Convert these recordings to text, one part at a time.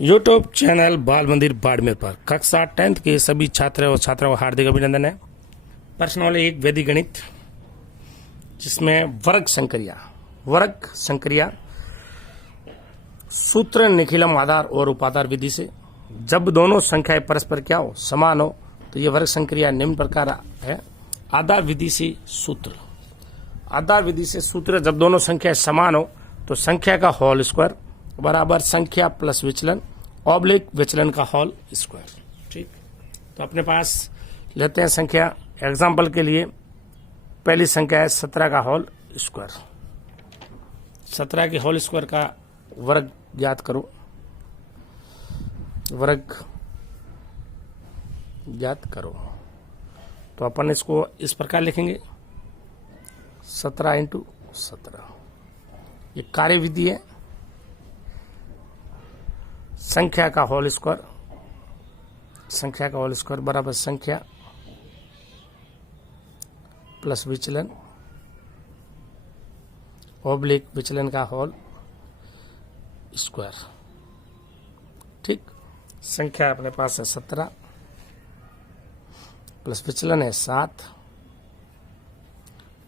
YouTube channel बाल मंदिर बाड़मेर पर कक्षा 10th के सभी छात्र और छात्राओं का हार्दिक अभिनंदन है। प्रश्न वाले एक वैदिक गणित जिसमें वर्ग संक्रिया सूत्र निखिलम आधार और उपाधार विधि से जब दोनों संख्याएं परस्पर क्या हो समान हो तो ये वर्ग संक्रिया निम्न प्रकार है। आधार विधि से सूत्र जब दोनों संख्याएं समान हो तो संख्या का होल स्क्वायर बराबर संख्या प्लस विचलन ऑब्लिक विचलन का होल स्क्वायर। ठीक, तो अपने पास लेते हैं संख्या। एग्जाम्पल के लिए पहली संख्या है 17 का होल स्क्वायर। 17 के होल स्क्वायर का वर्ग ज्ञात करो। तो अपन इसको इस प्रकार लिखेंगे 17 इंटू 17। ये कार्य विधि है। संख्या का होल स्क्वायर बराबर संख्या प्लस विचलन ऑब्लिक विचलन का होल स्क्वायर। ठीक, संख्या अपने पास है 17 प्लस विचलन है 7,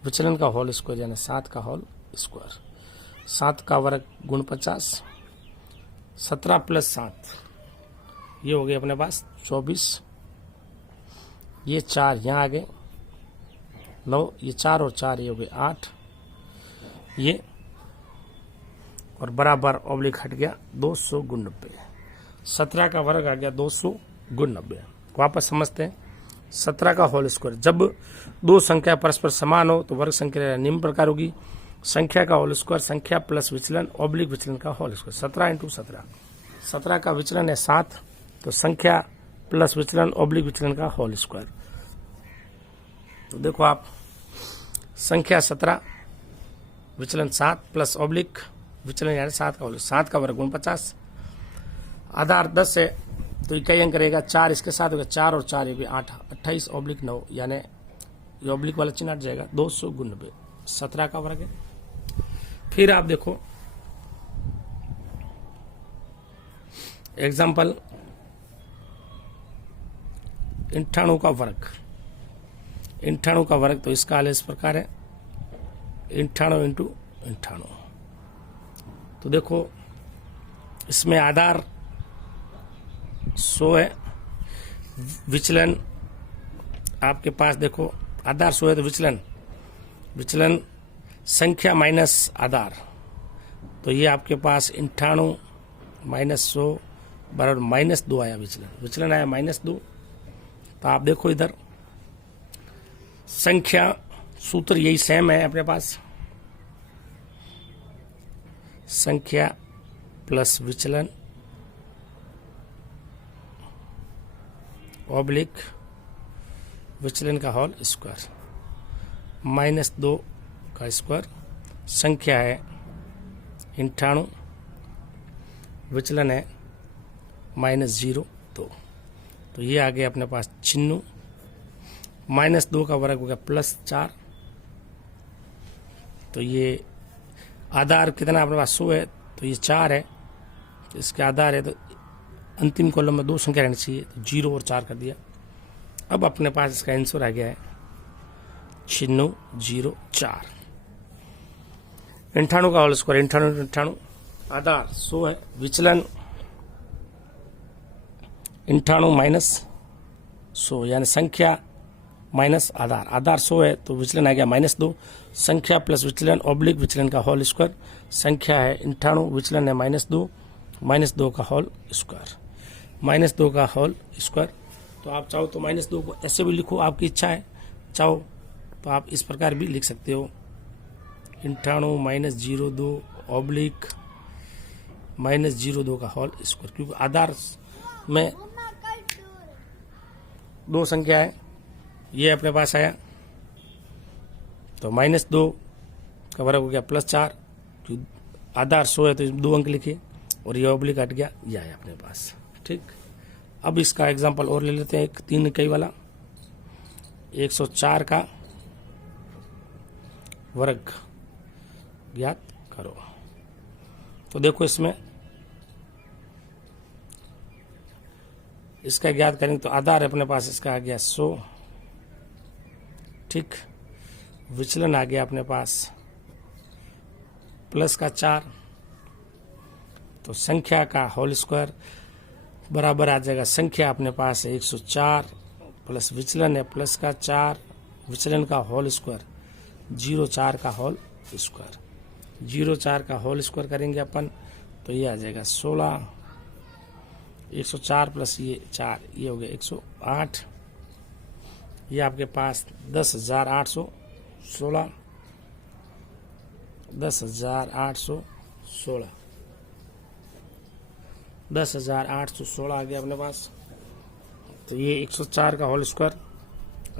विचलन का होल स्क्वायर यानी 7 का होल स्क्वायर। 7 का वर्ग गुण 50, 17 प्लस 7 ये हो गए अपने पास 24। ये 4 यहाँ आ गए 9, ये 4 और 4 ये हो गए 8, ये और बराबर ऑब्लिक हट गया 200 गुण 90। 17 का वर्ग आ गया 200 गुण 90। वापस समझते हैं 17 का होल स्क्वायर जब दो संख्या परस्पर समान हो तो वर्ग संख्या निम्न प्रकार होगी। संख्या का होल स्क्वायर संख्या प्लस विचलन ऑब्लिक विचलन का होल स्क्वायर। 17 इंटू 17। 17 का विचलन है 7 तो संख्या प्लस विचलन ऑब्लिक विचलन का होल स्क्वायर। तो देखो आप संख्या 17 विचलन 7 प्लस ऑब्लिक विचलन यानी 7 का होल 7 का वर्ग गुण 50। आधार 10 है तो इकाई अंक रहेगा 4, इसके साथ होगा 4 और 4 ये भी 8, 28 ऑब्लिक 9 यानी ये ऑब्लिक वाला चिन्ह हट जाएगा 200 गुण 90। 17 का वर्ग है। फिर आप देखो एग्जाम्पल 98 का वर्ग। 98 का वर्ग तो इसका हाल इस प्रकार है 98 इंटू 98। तो देखो इसमें आधार 100 है, विचलन आपके पास देखो आधार 100 है तो विचलन संख्या माइनस आधार तो ये आपके पास 98 माइनस 100 बराबर -2 आया। विचलन आया -2। तो आप देखो इधर संख्या सूत्र यही सेम है अपने पास, संख्या प्लस विचलन ऑब्लिक विचलन का होल स्क्वायर -2 का स्क्वायर। संख्या है 98, विचलन है -0 2। तो ये आ गया अपने पास चिन्ह। -2 का वर्ग हो गया +4। तो ये आधार कितना अपने पास 100 है तो ये 4 है, इसके आधार है तो अंतिम कॉलम में 2 संख्या रहनी चाहिए तो 0 और 4 कर दिया। अब अपने पास इसका आंसर आ गया है चिन्ह 0 4। 98 का होल स्क्वायर 98 आधार 100 है, विचलन 98 माइनस 100 यानी संख्या माइनस आधार 100 है तो विचलन आ गया -2। संख्या प्लस विचलन ऑब्लिक विचलन का होल स्क्वायर। संख्या है 98, विचलन है -2 का होल स्क्वायर। -2 का होल स्क्वायर। तो आप चाहो तो -2 को ऐसे भी लिखो, आपकी इच्छा है। चाहो तो आप इस प्रकार भी लिख सकते हो 98 -02 ऑब्लिक -02 का होल स्क्वायर, क्योंकि आधार में 2 संख्या है। ये अपने पास आया तो -2 का वर्ग हो गया +4, आधार 100 है तो 2 अंक लिखे और ये ऑब्लिक हट गया, ये आया अपने पास। ठीक, अब इसका एग्जांपल और ले लेते हैं, एक 3 इकाई वाला 104 का वर्ग ज्ञात करो। तो देखो इसमें इसका ज्ञात करेंगे तो आधार अपने पास इसका आ गया 100, ठीक। विचलन आ गया अपने पास प्लस का 4, तो संख्या का होल स्क्वायर बराबर आ जाएगा, संख्या अपने पास है 104 प्लस विचलन है प्लस का 4, विचलन का होल स्क्वायर 04 का होल स्क्वायर, 04 का होल स्क्वायर करेंगे अपन तो ये आ जाएगा 16, 104 प्लस ये 4, ये हो गया 108, ये आपके पास 10,816, 10,816, 10,816 आ गया अपने पास। तो ये 104 का होल स्क्वायर,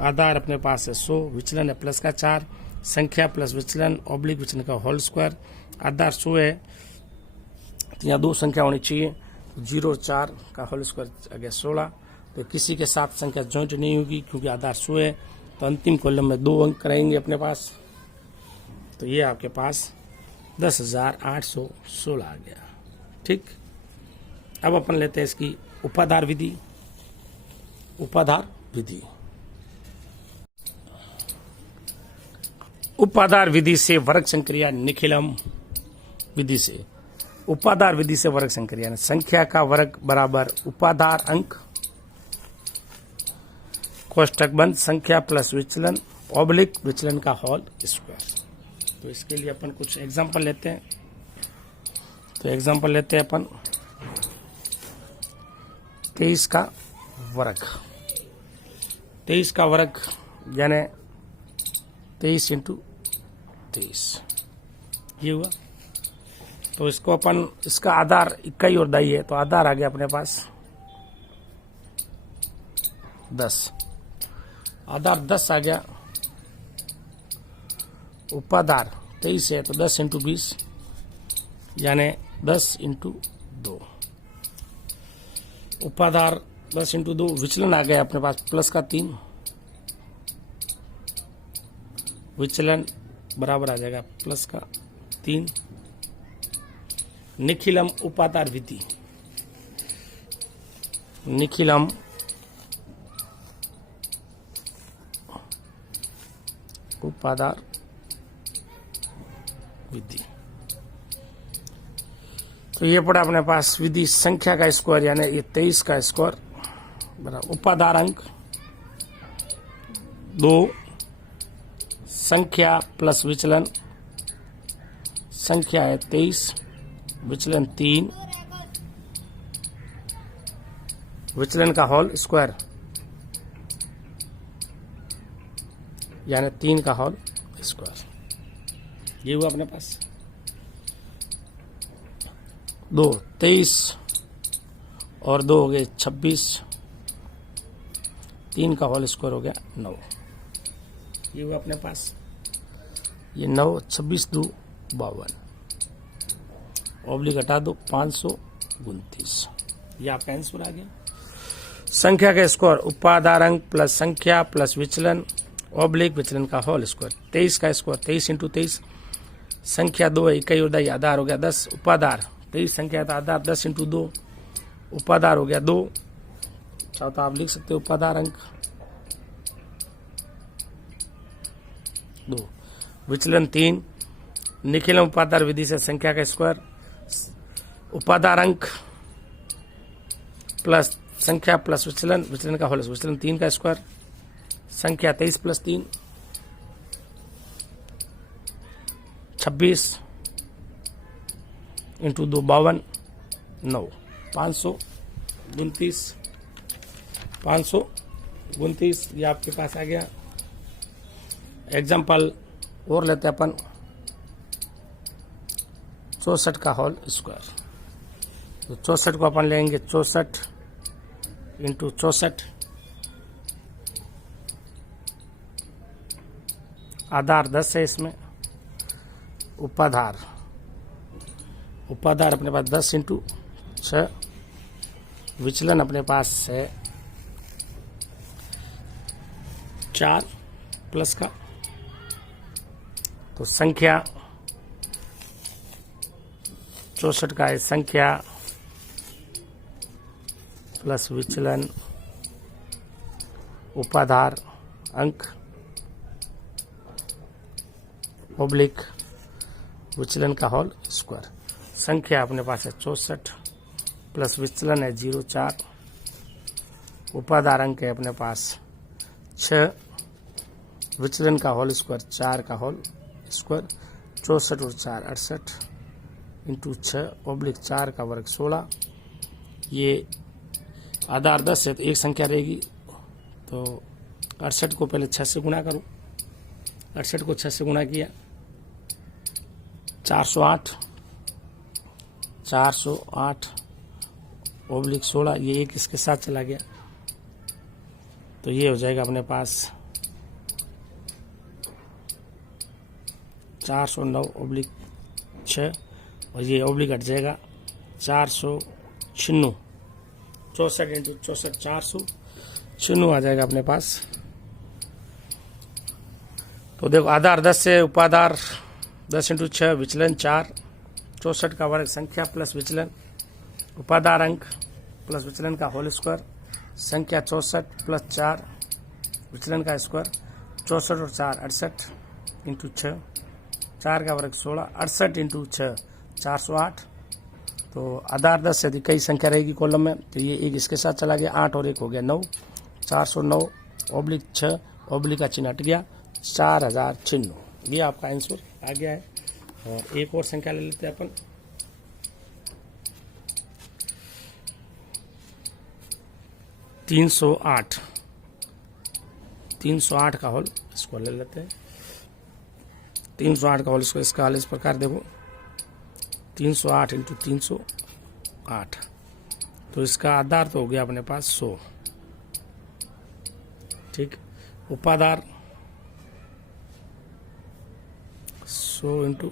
आधार अपने पास है 100, विचलन है प्लस का 4, संख्या प्लस विचलन ऑब्लिक विचलन का होल स्क्वायर, आधार 100 है तो यहाँ दो संख्या होनी चाहिए, 04 का होल स्क्वायर आ गया 16, तो किसी के साथ संख्या जॉइंट नहीं होगी क्योंकि आधार 100 है, तो अंतिम कॉलम में 2 अंक कराएंगे अपने पास, तो ये आपके पास 10,816 आ गया, ठीक। अब अपन लेते हैं इसकी उपाधार विधि। उपाधार विधि, उपाधार विधि से वर्ग संक्रिया निखिलम विधि से, उपाधार विधि से वर्ग संक्रिया, संख्या का वर्ग बराबर उपाधार अंक कोष्टक बंद संख्या प्लस विचलन ऑब्लिक विचलन का होल स्क्वायर। तो इसके लिए अपन कुछ एग्जांपल लेते हैं, तो एग्जांपल लेते हैं अपन 23 का वर्ग, 23 का वर्ग यानी 23 इंटू 23 ये हुआ। तो इसको अपन, इसका आधार इकाई और दाई है तो आधार आ गया अपने पास 10, आधार 10 आ गया, उपाधार 23 है तो 10 इंटू 20 यानी 10 इंटू 2, उपाधार 10 इंटू 2, विचलन आ गया अपने पास प्लस का 3, विचलन बराबर आ जाएगा प्लस का 3, निखिलम उपाधार विधि, निखिलम उपाधार विधि। तो ये पड़ा अपने पास विधि, संख्या का स्क्वायर यानी ये 23 का स्क्वायर बराबर उपाधार अंक 2, संख्या प्लस विचलन, संख्या है 23, विचलन 3, विचलन का होल स्क्वायर यानी 3 का होल स्क्वायर, ये हुआ अपने पास 2, 23 और 2 हो गए 26, 3 का होल स्क्वायर हो गया 9, ये हुआ अपने पास, ये 9, 26 2 52, ऑब्लिक हटा दो 529, ये आपका आंसर आ गया। संख्या का स्क्वायर उपाधार अंक प्लस संख्या प्लस विचलन ऑब्लिक विचलन का होल स्क्वायर, 23 का स्क्वायर 23 इंटू 23, संख्या 2 है इकाई और दाई, आधार हो गया 10, उपाधार 23 संख्या था, आधार 10 इंटू 2, उपाधार हो गया 2, चाहो तो आप लिख सकते हो उपाधार अंक 2, विचलन 3, निखिलम उपाधार विधि से संख्या का स्क्वायर उपाधार अंक प्लस संख्या प्लस विचलन, विचलन का होल, विचलन 3 का स्क्वायर, संख्या 23 प्लस 3 26 इंटू 2 52 9 529, 529 ये आपके पास आ गया। एग्जाम्पल और लेते हैं अपन 64 का होल स्क्वायर, तो 64 को अपन लेंगे 64 इंटू 64, आधार 10 है इसमें, उपाधार उपाधार अपने पास 10 इंटू 6, विचलन अपने पास है 4 प्लस का, तो संख्या 64 का है, संख्या प्लस विचलन उपाधार अंक ऑब्लिक विचलन का होल स्क्वायर। संख्या अपने पास है 64 प्लस विचलन है 0.4, उपाधार अंक है अपने पास 6, विचलन का होल स्क्वायर 4 का होल स्क्वायर। 64 और 4 68 इंटू 6 ऑब्लिक 4 का वर्ग 16। ये आधार 10 है तो एक संख्या रहेगी, तो 68 को पहले 6 से गुणा करूं। 68 को 6 से गुणा किया 408 ऑब्लिक 16, ये एक इसके साथ चला गया तो ये हो जाएगा अपने पास 409 ऑब्लिक 6 और ये ऑब्लिक हट जाएगा 496। 64 इंटू 64 496 आ जाएगा अपने पास। तो देखो आधार 10 से उपाधार 10 इंटू 6 विचलन 4, 64 का वर्ग संख्या प्लस विचलन उपाधार अंक प्लस विचलन का होल स्क्वायर, संख्या 64 प्लस 4 विचलन का स्क्वायर। 64 और 4 68 इंटू 6, 4 का वर्ग 16, 68 इंटू 6 408। तो आधार 10 से अधिक कई संख्या रहेगी कॉलम में, तो ये एक इसके साथ चला गया 8 और 1 हो गया 9। 409 ऑब्लिक 6 ऑब्लिक का चिन्ह हट गया 4096। ये आपका आंसर आ गया है। और एक और संख्या ले लेते हैं अपन। तीन सौ आठ का होल इसको ले लेते हैं। 308 का होल इसका हाल इस प्रकार देखो 308 इंटू 308, तो इसका आधार तो हो गया अपने पास 100। ठीक, उपाधार 100 इंटू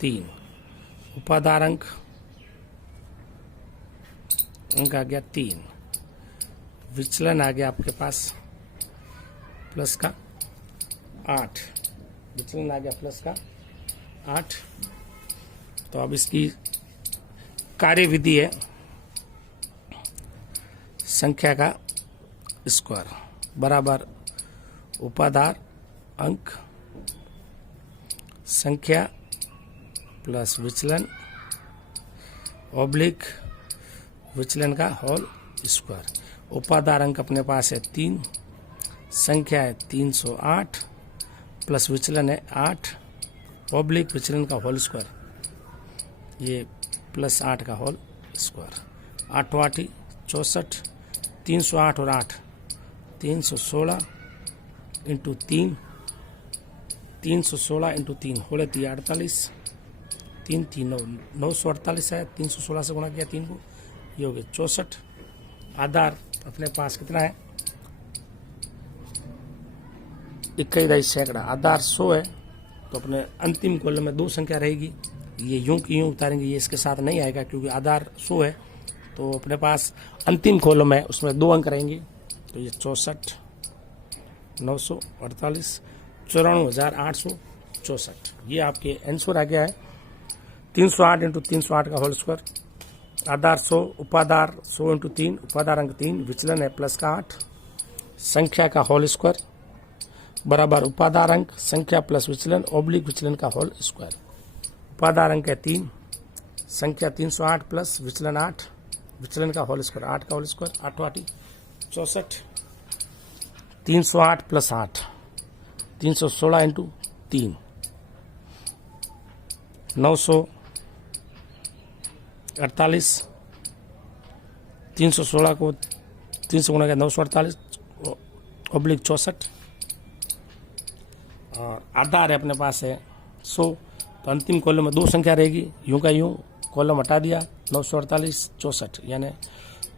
3, उपाधार अंक आ गया 3, विचलन आ गया आपके पास प्लस का 8, विचलन आ गया प्लस का 8। तो अब इसकी कार्यविधि है संख्या का स्क्वायर बराबर उपाधार अंक संख्या प्लस विचलन ऑब्लिक विचलन का होल स्क्वायर। उपाधार अंक अपने पास है 3, संख्या है 308 प्लस विचलन है 8 ऑब्लिक विचलन का होल स्क्वायर, ये प्लस 8 का होल स्क्वायर। 8 8 64, 308 और 8 316 इंटू 3, 316 इंटू 3 होले 48, 3 3 948 है। 316 से गुणा किया 3 को, ये हो गया 64। आधार अपने पास कितना है 21 सैकड़ा। आधार 100 है तो अपने अंतिम कॉलम में 2 संख्या रहेगी, ये यूं की यूं उतारेंगे, ये इसके साथ नहीं आएगा क्योंकि आधार 100 है। तो अपने पास अंतिम कॉलम है उसमें 2 अंक रहेंगे, तो ये 64 948 94,864। ये आपके आंसर आ गया है। 308 इंटू 308 का होल स्क्वायर, आधार 100 उपाधार 100 इंटू 3 उपाधार अंक 3 विचलन है प्लस का 8, संख्या का होल स्क्वायर बराबर उपाधार अंक संख्या प्लस विचलन ऑब्लिक विचलन का होल स्क्वायर। उपाधार अंक है 3, संख्या 308 प्लस विचलन 8 विचलन का होल स्क्वायर, 8 का होल स्क्वायर 8 8 64। 308 प्लस 8 316 इंटू 3 948, 316 को 3 से गुणा किया 948 ऑब्लिक 64। और आधार है अपने पास है 100, तो अंतिम कॉलम में 2 संख्या रहेगी, यूं का यूं कॉलम हटा दिया 948 64 यानी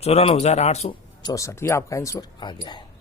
94,864। ये आपका आंसर आ गया है।